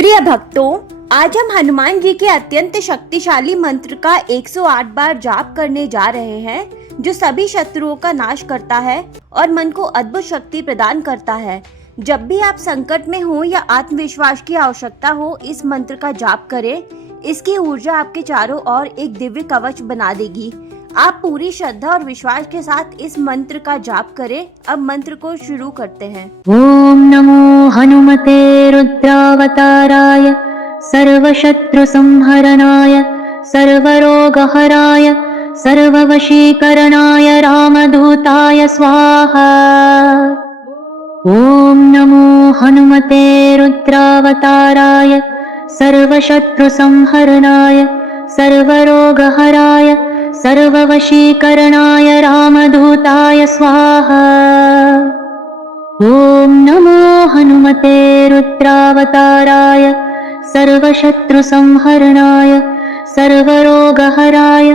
प्रिय भक्तों, आज हम हनुमान जी के अत्यंत शक्तिशाली मंत्र का 108 बार जाप करने जा रहे हैं, जो सभी शत्रुओं का नाश करता है और मन को अद्भुत शक्ति प्रदान करता है। जब भी आप संकट में हो या आत्मविश्वास की आवश्यकता हो, इस मंत्र का जाप करें। इसकी ऊर्जा आपके चारों ओर एक दिव्य कवच बना देगी। आप पूरी श्रद्धा और विश्वास के साथ इस मंत्र का जाप करें। अब मंत्र को शुरू करते हैं। ओम नमो हनुमते रुद्रावताराय सर्वशत्रु संहरणाय सर्वरोगहराय सर्ववशीकरणाय रामदूताय स्वाहा। ओम नमो हनुमते रुद्रावताराय सर्वशत्रु संहरणाय सर्वरोगहराय सर्ववशीकरणाय रामदूताय स्वाहा। ओम नमो हनुमते रुद्रावताराय सर्वशत्रु संहरणाय सर्वरोगहराय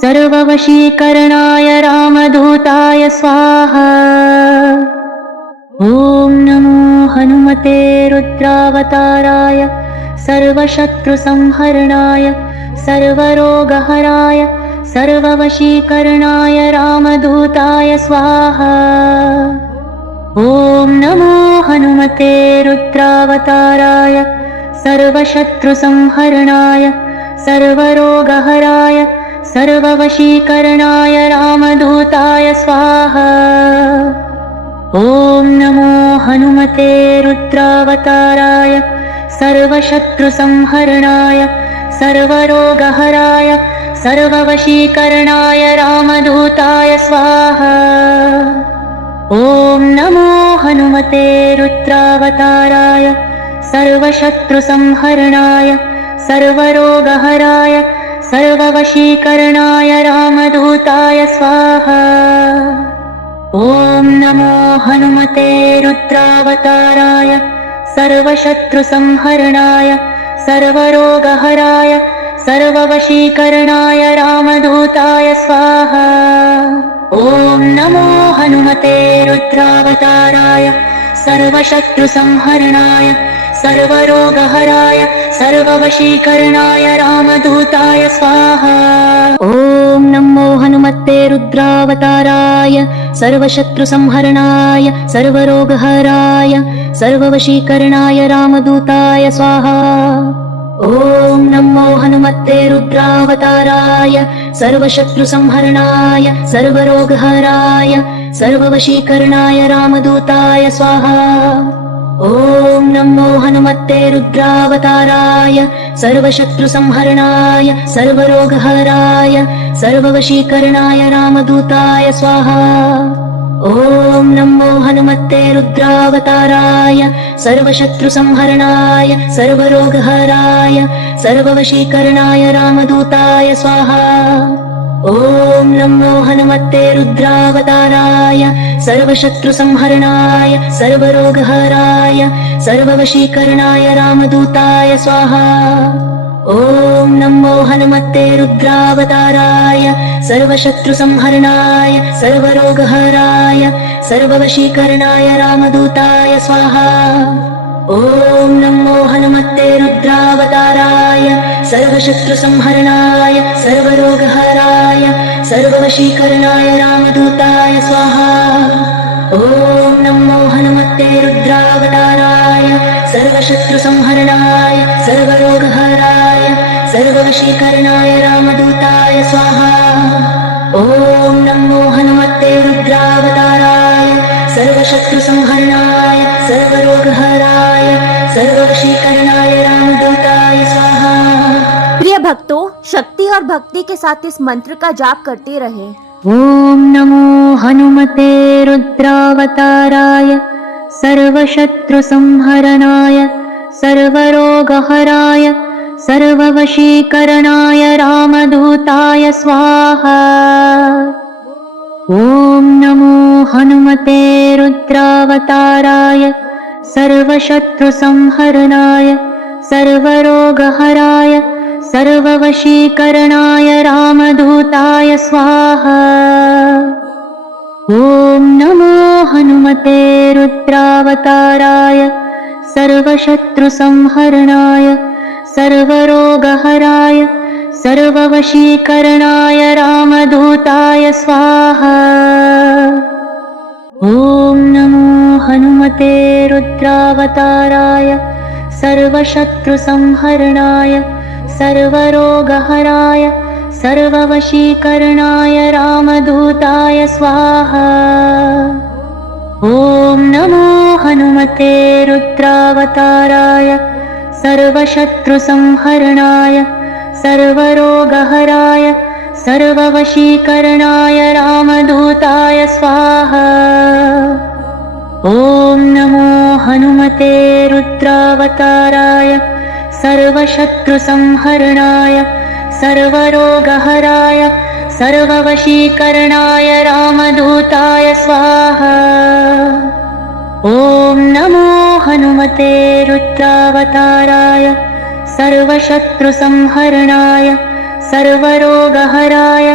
सर्ववशीकरणाय रामदूताय स्वाहा। ओम नमो हनुमते रुद्रावताराय सर्वशत्रु संहरणाय सर्वरोगहराय सर्ववशीकरणाय रामदूताय स्वाहा। ओम नमो हनुमते रुद्रावताराय सर्वशत्रु संहरणाय सर्वरोगहराय सर्ववशीकरणाय रामदूताय स्वाहा। ओम नमो हनुमते रुद्रावताराय सर्वशत्रु संहरणाय सर्वरोगहराय सर्ववशीकरणाय रामदूताय स्वाहा। ओम नमो हनुमते रुद्रावताराय सर्वशत्रु संहरणाय सर्वरोगहराय सर्ववशीकरणाय रामदूताय स्वाहा। ओम नमो हनुमते रुद्रावताराय सर्वशत्रु संहरणाय सर्वरोगहराय सर्ववशीकरणाय रामदूताय स्वाहा। ओम नमो हनुमते रुद्रावताराय सर्वशत्रु संहरणाय सर्वरोगहराय सर्ववशीकरणाय रामदूताय स्वाहा। ओम नमो हनुमते रुद्रावताराय सर्वशत्रु संहरणाय सर्वरोगहराय सर्ववशीकरणाय रामदूताय स्वाहा। ओम नमो हनुमते रुद्रावताराय सर्वशत्रु संहरणाय सर्वरोगहराय सर्ववशीकरणाय रामदूताय स्वाहा। ओम नमो हनुमते रुद्रावताराय सर्वशत्रु संहरणाय सर्वरोगहराय सर्ववशीकरणाय रामदूताय स्वाहा। ओम नमो हनुमते रुद्रावताराय सर्वशत्रु संहरणाय सर्वरोगहराय सर्ववशीकरणाय रामदूताय स्वाहा। ओम नमो हनुमते रुद्रावताराय सर्वशत्रु संहरणाय सर्वरोगहराय सर्ववशीकरणाय रामदूताय स्वाहा। ओम नमो हनुमते रुद्रावताराय सर्वशत्रु संहरणाय सर्वरोगहराय सर्ववशीकरणाय रामदूताय स्वाहा। ओम नमो हनुमते रुद्रावताराय सर्वशत्रु संहरणाय सर्वरोगहराय सर्ववशीकरणाय रामदूताय स्वाहा। ओम नमो हनुमते रुद्रावताराय सर्वशत्रु संहरणाय सर्वरोगहराय सर्ववशीकरणाय रामदूताय स्वाहा। ओम नमो हनुमते रुद्रावताराय सर्वशत्रु संहरणाय सर्वरोगहराय सर्ववशीकरणाय रामदूताय स्वाहा। प्रिय भक्तों, शक्ति और भक्ति के साथ इस मंत्र का जाप करते रहें। ओम नमो हनुमते रुद्रावताराय सर्वशत्रु संहरणाय सर्वरोगहराय सर्ववशीकरणाय रामदूताय स्वाहा। ओम नमो हनुमते रुद्रावताराय सर्वशत्रु संहरणाय सर्वरोगहराय सर्ववशीकरणाय रामदूताय स्वाहा। ओम नमो हनुमते रुद्रावताराय सर्वशत्रुसंहरणाय सर्वरोगहराय सर्ववशीकरणाय रामदूताय स्वाहा। ॐ नमो हनुमते रुद्रावताराय सर्वशत्रुसंहरणाय सर्वरोगहराय सर्ववशीकरणाय रामदूताय स्वाहा। ॐ नमो हनुमते रुद्रावताराय सर्वशत्रुसंहरणाय सर्वरोगहराय सर्ववशीकरणाय रामदूताय स्वाहा। ॐ नमो हनुमते रुद्रावताराय सर्वशत्रुसंहरणाय सर्वरोगहराय सर्ववशीकरणाय रामदूताय स्वाहा। ॐ नमो हनुमते रुद्रावताराय सर्वशत्रुसंहरणाय सर्वरोगहराय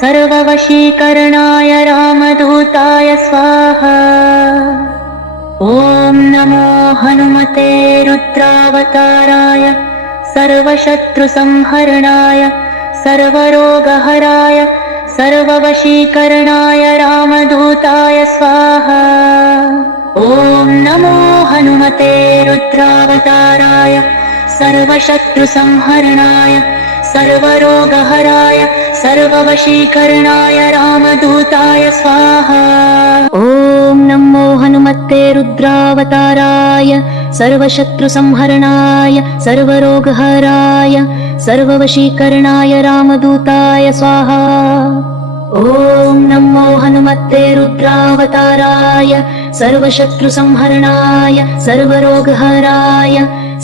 सर्ववशीकरणाय रामदूताय स्वाहा। ॐ नमो हनुमते रुद्रावताराय सर्वशत्रुसंहरणाय सर्वरोगहराय सर्ववशीकरणाय रामदूताय स्वाहा। ॐ नमो हनुमते रुद्रावताराय सर्वशत्रुसंहरणाय सर्वरोगहराय सर्ववशीकरणाय रामदूताय स्वाहा। ॐ नमो हनुमते रुद्रावताराय सर्वशत्रुसंहरणाय सर्वरोगहराय सर्ववशीकरणाय रामदूताय स्वाहा। ॐ नमो हनुमते रुद्रावताराय सर्वशत्रुसंहरणाय सर्वरोगहराय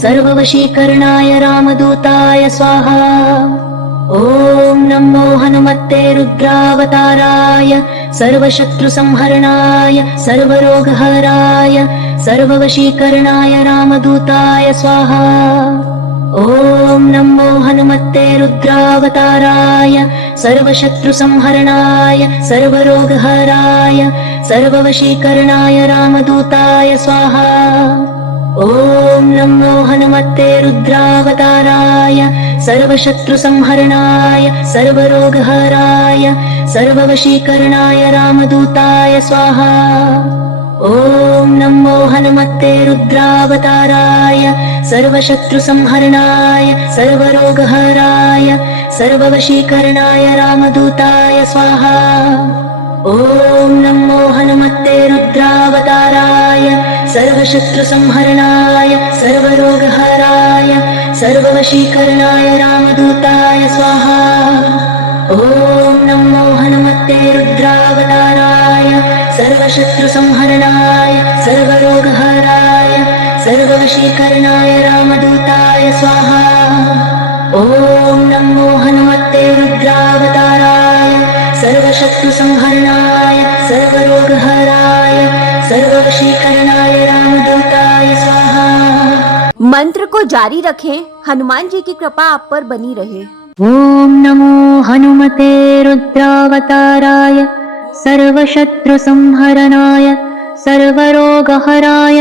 सर्ववशीकरणाय रामदूताय स्वाहा। ॐ नमो हनुमते रुद्रावताराय सर्वशत्रुसंहरणाय सर्वरोगहराय सर्ववशीकरणाय रामदूताय स्वाहा। ॐ नमो हनुमते रुद्रावताराय सर्वशत्रुसंहरणाय सर्वरोगहराय सर्ववशीकरणाय रामदूताय स्वाहा। ॐ नमो हनुमते रुद्रावताराय सर्वशत्रुसंहरणाय सर्वरोगहराय सर्ववशीकरणाय रामदूताय स्वाहा। ॐ नमो हनुमते रुद्रावताराय सर्वशत्रुसंहरणाय सर्वरोगहराय सर्ववशीकरणाय रामदूताय स्वाहा। ॐ नमो हनुमते रुद्रावताराय सर्वशत्रुसंहरणाय सर्वरोगहराय सर्ववशीकरणाय रामदूताय स्वाहा। ॐ नमो हनुमते रुद्रावताराय सर्वशत्रुसंहरणाय सर्वरोगहराय सर्ववशीकरणाय रामदूताय स्वाहा। ॐ नमो हनुमते रुद्रावताराय सर्वशत्रुसंहरणाय सर्वरोगहराय सर्ववशीकरणाय रामदूताय स्वाहा। मंत्र को जारी रखें, हनुमान जी की कृपा आप पर बनी रहे। ॐ नमो हनुमते रुद्रावताराय सर्वशत्रुसंहरणाय सर्वरोगहराय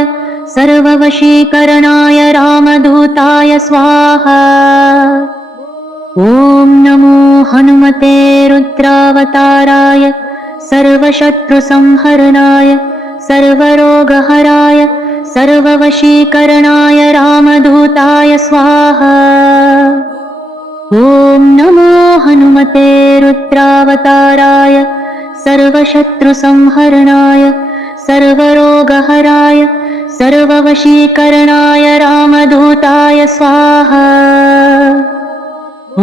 सर्ववशीकरणाय रामदूताय स्वाहा। ॐ नमो हनुमते रुद्रावताराय सर्वशत्रुसंहरणाय सर्वरोगहराय सर्ववशीकरणाय रामदूताय स्वाहा। ॐ नमो हनुमते रुद्रावताराय सर्वशत्रुसंहरणाय सर्वरोगहराय सर्ववशीकरणाय रामदूताय स्वाहा। ॐ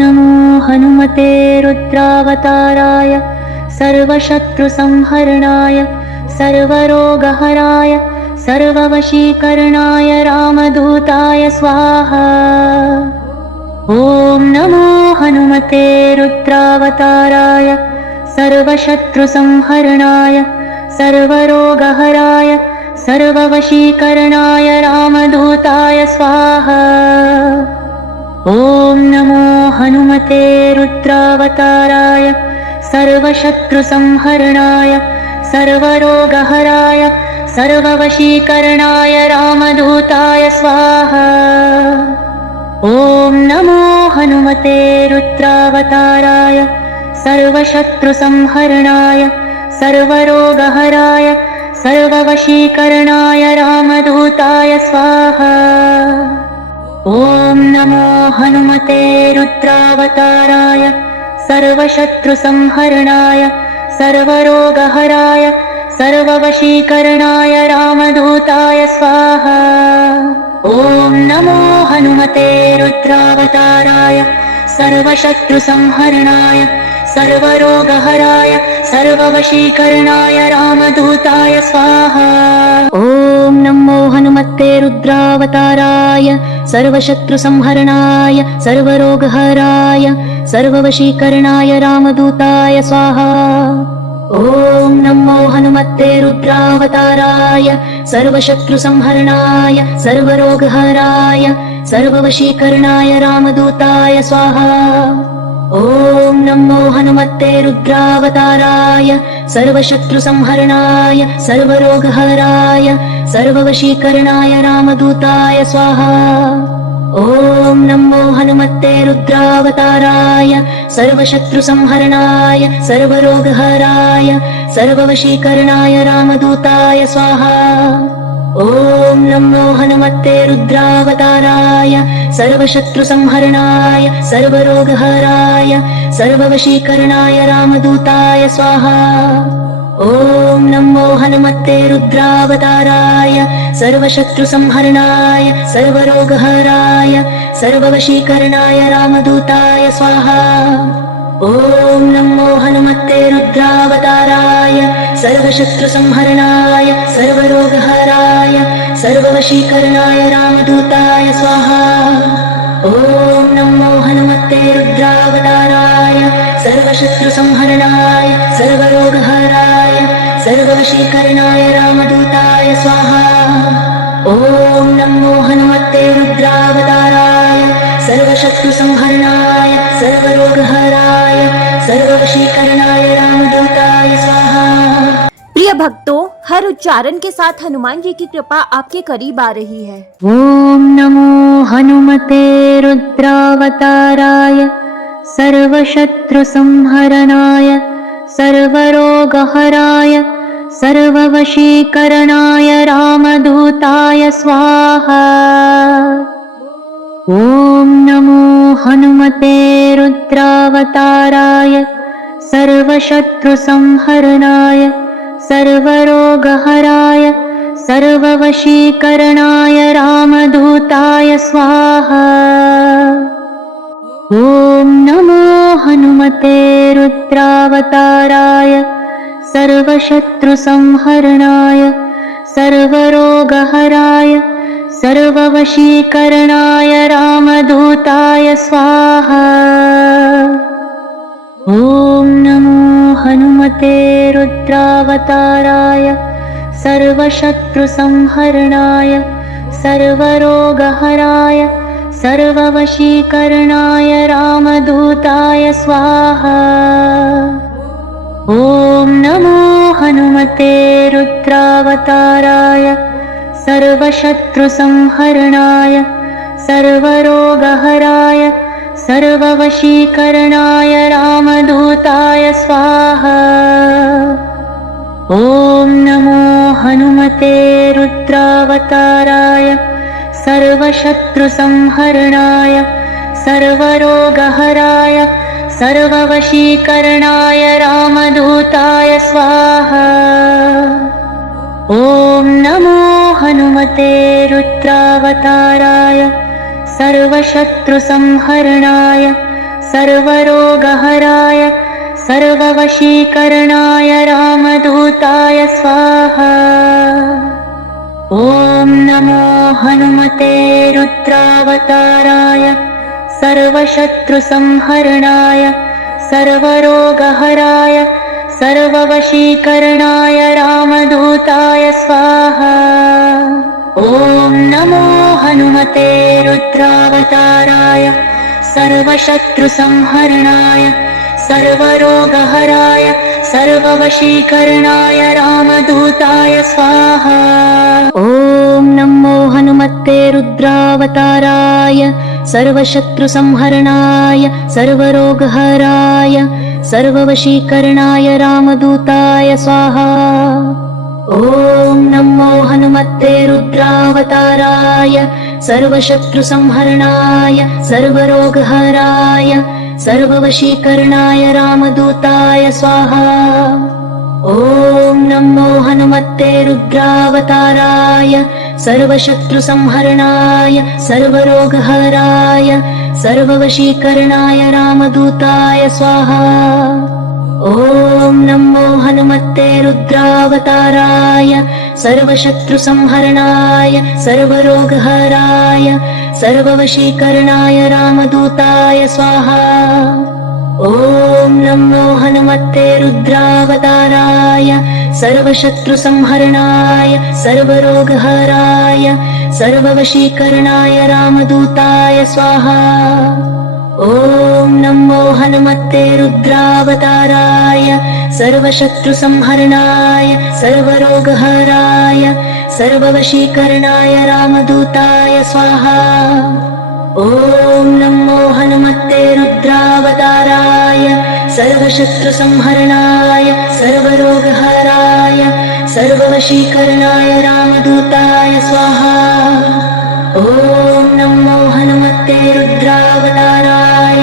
नमो हनुमते रुद्रावताराय सर्वशत्रुसंहरणाय सर्वरोगहराय सर्ववशीकरणाय रामदूताय स्वाहा। ॐ नमो हनुमते रुद्रावताराय सर्वशत्रुसंहरणाय सर्वरोगहराय सर्ववशीकरणाय रामदूताय स्वाहा। ॐ नमो हनुमते रुद्रावताराय सर्वशत्रुसंहरणाय सर्वरोगहराय सर्ववशीकरणाय रामदूताय स्वाहा। ॐ नमो हनुमते रुद्रावताराय सर्वशत्रुसंहरणाय सर्वरोगहराय सर्ववशीकरणाय रामदूताय स्वाहा। ॐ नमो हनुमते रुद्रावताराय सर्वशत्रुसंहरणाय सर्वरोगहराय सर्ववशीकरणाय रामदूताय स्वाहा। ॐ नमो हनुमते रुद्रावताराय सर्वशत्रुसंहरणाय सर्वरोगहराय सर्ववशीकरणाय रामदूताय स्वाहा। ॐ नमो हनुमते रुद्रावताराय सर्वशत्रुसंहरणाय सर्वरोगहराय सर्ववशीकरणाय रामदूताय स्वाहा। ॐ नमो हनुमते रुद्रावताराय सर्वशत्रुसंहरणाय सर्वरोगहराय सर्ववशीकरणाय रामदूताय स्वाहा। ॐ नमो हनुमते रुद्रावताराय सर्वशत्रुसंहरणाय सर्वरोगहराय सर्ववशीकरणाय रामदूताय स्वाहा। ॐ नमो हनुमते रुद्रावताराय सर्वशत्रुसंहरणाय सर्वरोगहराय सर्ववशीकरणाय रामदूताय स्वाहा। ॐ नमो हनुमते रुद्रावताराय सर्वशत्रुसंहरणाय सर्वरोगहराय सर्ववशीकरणाय रामदूताय स्वाहा। ॐ नमो हनुमते रुद्रावताराय सर्वशत्रुसंहरणाय सर्वरोगहराय सर्ववशीकरणाय रामदूताय स्वाहा। ॐ नमो हनुमते रुद्रावताराय सर्वशत्रुसंहरणाय सर्वरोगहराय सर्ववशीकरणाय रामदूताय स्वाहा। ॐ नमो हनुमते रुद्रावताराय सर्वशत्रुसंहरणाय सर्वरोगहराय सर्ववशीकरणाय रामदूताय स्वाहा। ॐ नमो हनुमते रुद्रावताराय सर्वशत्रुसंहरणाय सर्वरोगहराय सर्ववशीकरणाय रामदूताय स्वाहा। प्रिय भक्तों, हर उच्चारण के साथ हनुमान जी की कृपा आपके करीब आ रही है। ॐ नमो हनुमते रुद्रावताराय सर्वशत्रुसंहरणाय सर्वरोगहराय सर्ववशीकरणाय रामदूताय स्वाहा। ॐ नमो हनुमते रुद्रावताराय सर्वशत्रुसंहरणाय सर्वरोगहराय सर्ववशीकरणाय रामदूताय स्वाहा। ॐ नमो हनुमते रुद्रावताराय सर्वशत्रुसंहरणाय सर्वरोगहराय सर्ववशीकरणाय रामदूताय स्वाहा। ॐ नमो हनुमते रुद्रावताराय सर्वशत्रुसंहरणाय सर्वरोगहराय सर्ववशीकरणाय रामदूताय स्वाहा। ॐ नमो हनुमते रुद्रावताराय सर्वशत्रुसंहरणाय सर्वरोगहराय सर्ववशीकरणाय रामदूताय स्वाहा। ॐ नमो हनुमते रुद्रावताराय सर्वशत्रुसंहरणाय सर्वरोगहराय सर्ववशीकरणाय रामदूताय स्वाहा। ॐ नमो हनुमते रुद्रावताराय सर्वशत्रुसंहरणाय सर्वरोगहराय सर्ववशीकरणाय रामदूताय स्वाहा। ॐ नमो हनुमते रुद्रावताराय सर्वशत्रुसंहरणाय सर्वरोगहराय सर्ववशीकरणाय रामदूताय स्वाहा। ॐ नमो हनुमते रुद्रावताराय सर्वशत्रुसंहरणाय सर्वरोगहराय सर्ववशीकरणाय रामदूताय स्वाहा। ॐ नमो हनुमते रुद्रावताराय सर्वशत्रुसंहरणाय सर्वरोगहराय सर्ववशीकरणाय रामदूताय स्वाहा। ॐ नमो हनुमते रुद्रावताराय सर्वशत्रुसंहरणाय सर्वरोगहराय सर्ववशीकरणाय रामदूताय स्वाहा। ॐ नमो हनुमते रुद्रावताराय सर्वशत्रुसंहरणाय सर्वरोगहराय सर्ववशीकरणाय रामदूताय स्वाहा। ॐ नमो हनुमते रुद्रावताराय सर्वशत्रुसंहरणाय सर्वरोगहराय सर्ववशीकरणाय रामदूताय स्वाहा। ॐ नमो हनुमते रुद्रावताराय सर्वशत्रुसंहरणाय सर्वरोगहराय सर्ववशीकरणाय रामदूताय स्वाहा। ॐ नमो हनुमते रुद्रावताराय सर्वशत्रुसंहरणाय सर्वरोगहराय सर्ववशीकरणाय रामदूताय स्वाहा। ॐ नमो हनुमते रुद्रावताराय सर्वशत्रुसंहरणाय सर्वरोगहराय सर्ववशीकरणाय रामदूताय स्वाहा। ॐ नमो हनुमते रुद्रावताराय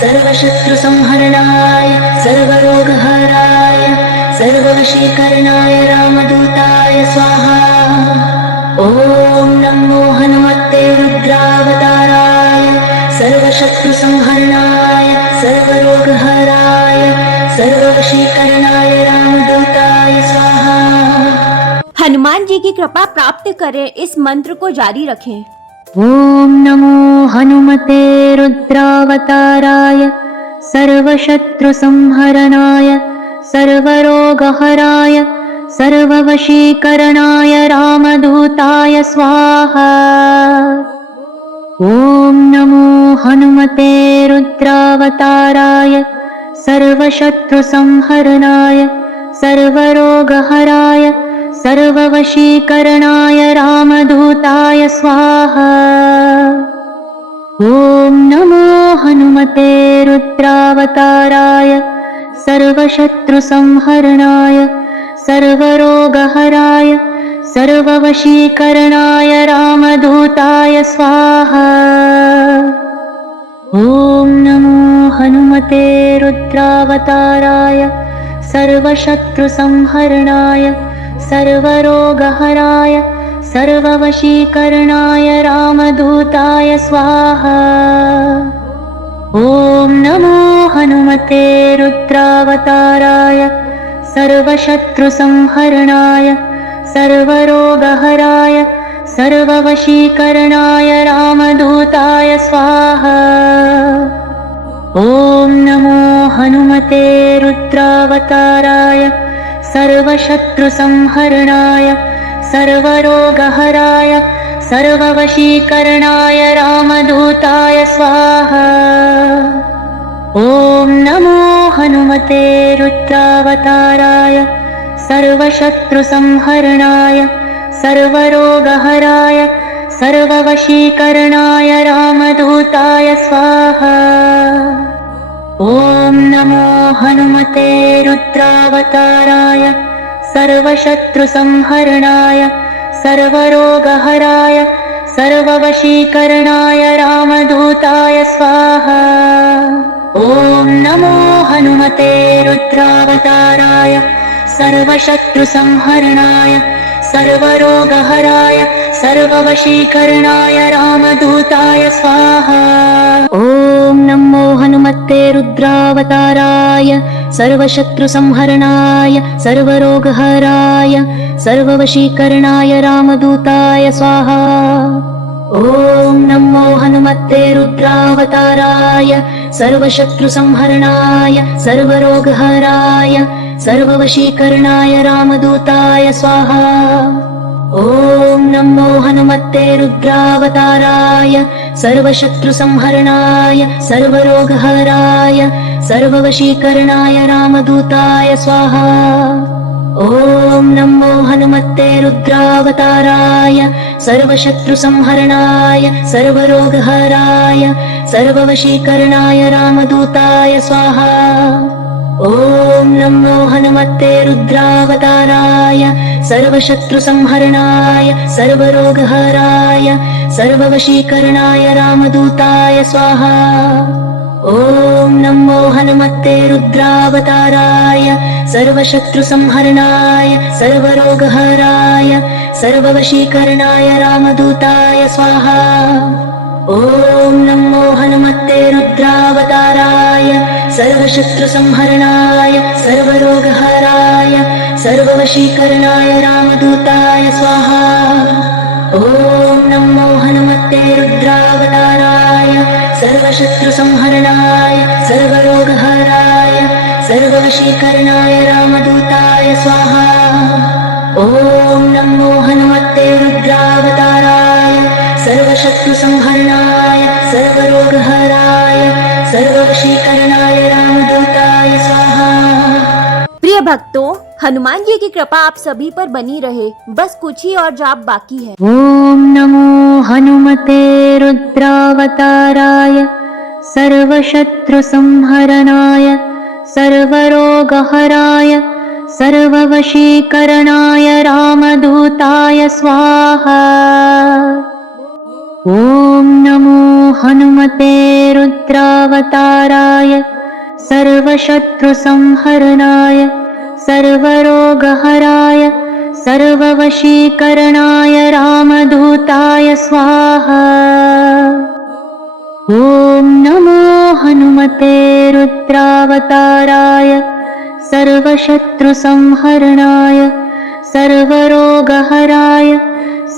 सर्वशत्रुसंहरणाय सर्वरोगहराय सर्ववशीकरणाय रामदूताय स्वाहा। ॐ नमो हनुमते रुद्रावताराय सर्वशत्रुसंहरणाय सर्वरोगहराय सर्ववशीकरणाय रामदूताय स्वाहा। हनुमान जी की कृपा प्राप्त करें, इस मंत्र को जारी रखें। ॐ नमो हनुमते रुद्रावताराय सर्वशत्रुसंहरणाय सर्वरोगहराय सर्ववशीकरणाय रामदूताय स्वाहा। ॐ नमो हनुमते रुद्रावताराय सर्वशत्रुसंहरणाय सर्वरोगहराय सर्ववशीकरणाय रामदूताय स्वाहा। ॐ नमो हनुमते रुद्रावताराय सर्वशत्रुसंहरणाय सर्वरोगहराय सर्ववशीकरणाय रामदूताय स्वाहा। ॐ नमो हनुमते रुद्रावताराय सर्वशत्रुसंहरणाय सर्वरोगहराय सर्ववशीकरणाय रामदूताय स्वाहा। ॐ नमो हनुमते रुद्रावताराय सर्वशत्रुसंहरणाय सर्वरोगहराय सर्ववशीकरणाय रामदूताय स्वाहा। ॐ नमो हनुमते रुद्रावताराय सर्वशत्रुसंहरणाय सर्वरोगहराय सर्ववशीकरणाय रामदूताय स्वाहा। ॐ नमो हनुमते रुद्रावताराय सर्वशत्रुसंहरणाय सर्वरोगहराय सर्ववशीकरणाय रामदूताय स्वाहा। ॐ नमो हनुमते रुद्रावताराय सर्वशत्रुसंहरणाय सर्वरोगहराय सर्ववशीकरणाय रामदूताय स्वाहा। ॐ नमो हनुमते रुद्रावताराय सर्वशत्रुसंहरणाय सर्वरोगहराय सर्ववशीकरणाय रामदूताय स्वाहा। ॐ नमो हनुमते रुद्रावताराय सर्वशत्रुसंहरणाय सर्वरोगहराय सर्ववशीकरणाय रामदूताय स्वाहा। ॐ नमो हनुमते रुद्रावताराय सर्वशत्रुसंहरणाय सर्वरोगहराय सर्ववशीकरणाय रामदूताय स्वाहा। ॐ नमो हनुमते रुद्रावताराय सर्वशत्रुसंहरणाय सर्वरोगहराय सर्ववशीकरणाय रामदूताय स्वाहा। ॐ नमो हनुमते रुद्रावताराय सर्वशत्रुसंहरणाय सर्वरोगहराय सर्ववशीकरणाय रामदूताय स्वाहा। ॐ नमो हनुमते रुद्रावताराय सर्वशत्रुसंहरणाय सर्वरोगहराय सर्ववशीकरणाय रामदूताय स्वाहा। ॐ नमो हनुमते रुद्रावताराय सर्वशत्रुसंहरणाय सर्वरोगहराय सर्ववशीकरणाय रामदूताय स्वाहा। ॐ नमो हनुमते रुद्रावताराय सर्वशत्रुसंहरणाय सर्वरोगहराय सर्ववशीकरणाय रामदूताय स्वाहा। ॐ नमो हनुमते रुद्रावताराय सर्वशत्रुसंहरणाय सर्वरोगहराय सर्ववशीकरणाय रामदूताय स्वाहा। ॐ नमो हनुमते रुद्रावताराय सर्वशत्रुसंहरणाय सर्वरोगहराय सर्ववशीकरणाय रामदूताय स्वाहा। प्रिय भक्तों, हनुमान जी की कृपा आप सभी पर बनी रहे। बस कुछ ही और जाप बाकी है। ॐ नमो हनुमते रुद्रावताराय सर्वशत्रुसंहरणाय सर्वरोगहराय सर्ववशीकरणाय रामदूताय स्वाहा। ॐ नमो हनुमते रुद्रावताराय सर्वशत्रुसंहरणाय सर्वरोगहराय सर्ववशीकरणाय रामदूताय स्वाहा। ॐ नमो हनुमते रुद्रावताराय सर्वशत्रुसंहरणाय सर्वरोगहराय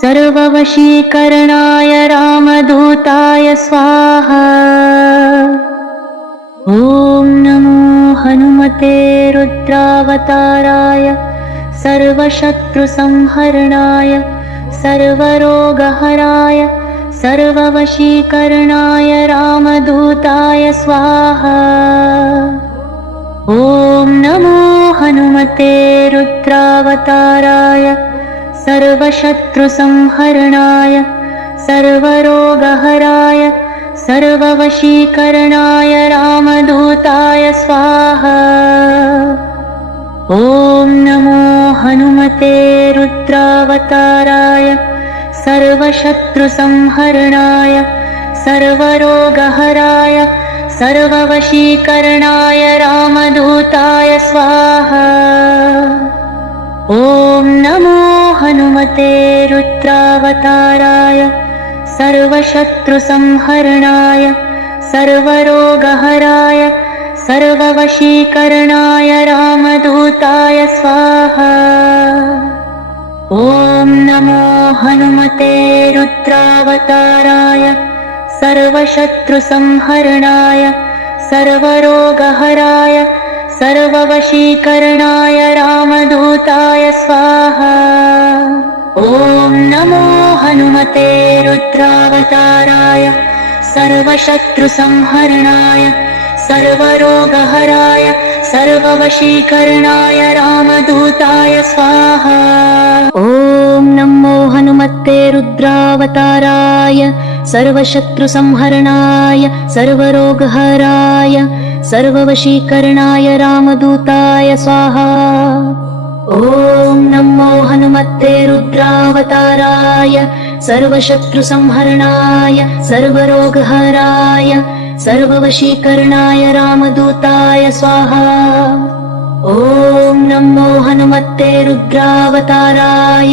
सर्ववशीकरणाय रामदूताय स्वाहा। ॐ नमो हनुमते रुद्रावताराय सर्वशत्रुसंहरणाय सर्वरोगहराय सर्ववशीकरणाय रामदूताय स्वाहा। ॐ नमो हनुमते रुद्रावताराय सर्वशत्रुसंहरणाय सर्वरोगहराय सर्ववशीकरणाय रामदूताय स्वाहा। ॐ नमो हनुमते रुद्रावताराय सर्वशत्रुसंहरणाय सर्वरोगहराय सर्ववशीकरणाय रामदूताय स्वाहा। ॐ नमो हनुमते रुद्रावताराय सर्वशत्रुसंहरणाय सर्वरोगहराय सर्ववशीकरणाय रामदूताय स्वाहा। ॐ नमो हनुमते रुद्रावताराय सर्वशत्रुसंहरणाय सर्वरोगहराय सर्ववशीकरणाय रामदूताय स्वाहा। ॐ नमो हनुमते रुद्रावताराय सर्वशत्रुसंहरणाय सर्वरोगहराय सर्ववशीकरणाय रामदूताय स्वाहा। ॐ नमो हनुमते रुद्रावताराय सर्वशत्रुसंहरणाय सर्वरोगहराय सर्ववशीकरणाय रामदूताय स्वाहा। ॐ नमो हनुमते रुद्रावताराय सर्वशत्रुसंहरणाय सर्वरोगहराय सर्ववशीकरणाय रामदूताय स्वाहा। ॐ नमो हनुमते रुद्रावताराय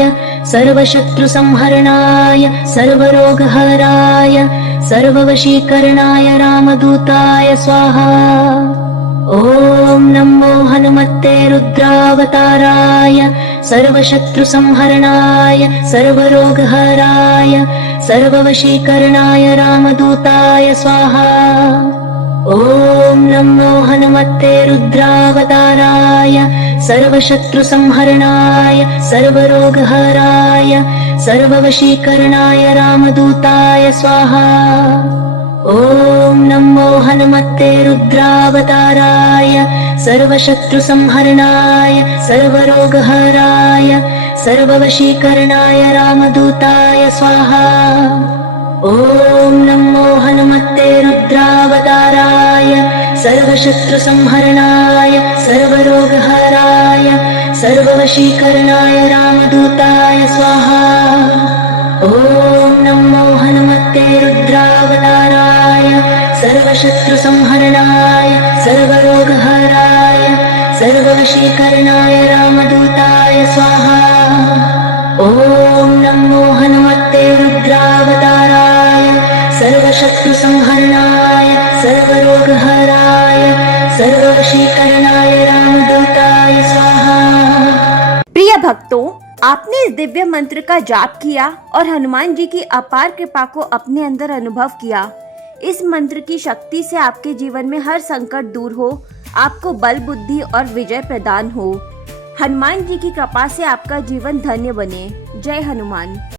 सर्वशत्रुसंहरणाय सर्वरोगहराय सर्ववशीकरणाय रामदूताय स्वाहा। ॐ नमो हनुमते रुद्रावताराय सर्वशत्रुसंहरणाय सर्वरोगहराय सर्ववशीकरणाय रामदूताय स्वाहा। ॐ ॐ नमो हनुमते रुद्रावताराय सर्वशत्रुसंहरणाय सर्वरोगहराय सर्ववशीकरणाय रामदूताय स्वाहा। ॐ नमो हनुमते रुद्रावताराय सर्वशत्रुसंहरणाय सर्वरोगहराय सर्ववशीकरणाय रामदूताय स्वाहा। ॐ नमो हनुमते रुद्रावताराय सर्वशत्रुसंहरणाय सर्वरोगहराय सर्ववशीकरणाय रामदूताय स्वाहा। ॐ नमो हनुमते रुद्रावताराय सर्वशत्रुसंहरणाय सर्वरोगहराय सर्ववशीकरणाय रामदूताय स्वाहा। ॐ नमो हनुमते रुद्रावताराय सर्वशत्रुसंहरणाय सर्वरोगहराय सर्ववशीकरणाय रामदूताय स्वाहा। प्रिय भक्तों, आपने इस दिव्य मंत्र का जाप किया और हनुमान जी की अपार कृपा को अपने अंदर अनुभव किया। इस मंत्र की शक्ति से आपके जीवन में हर संकट दूर हो, आपको बल बुद्धि और विजय प्रदान हो। हनुमान जी की कृपा से आपका जीवन धन्य बने। जय हनुमान।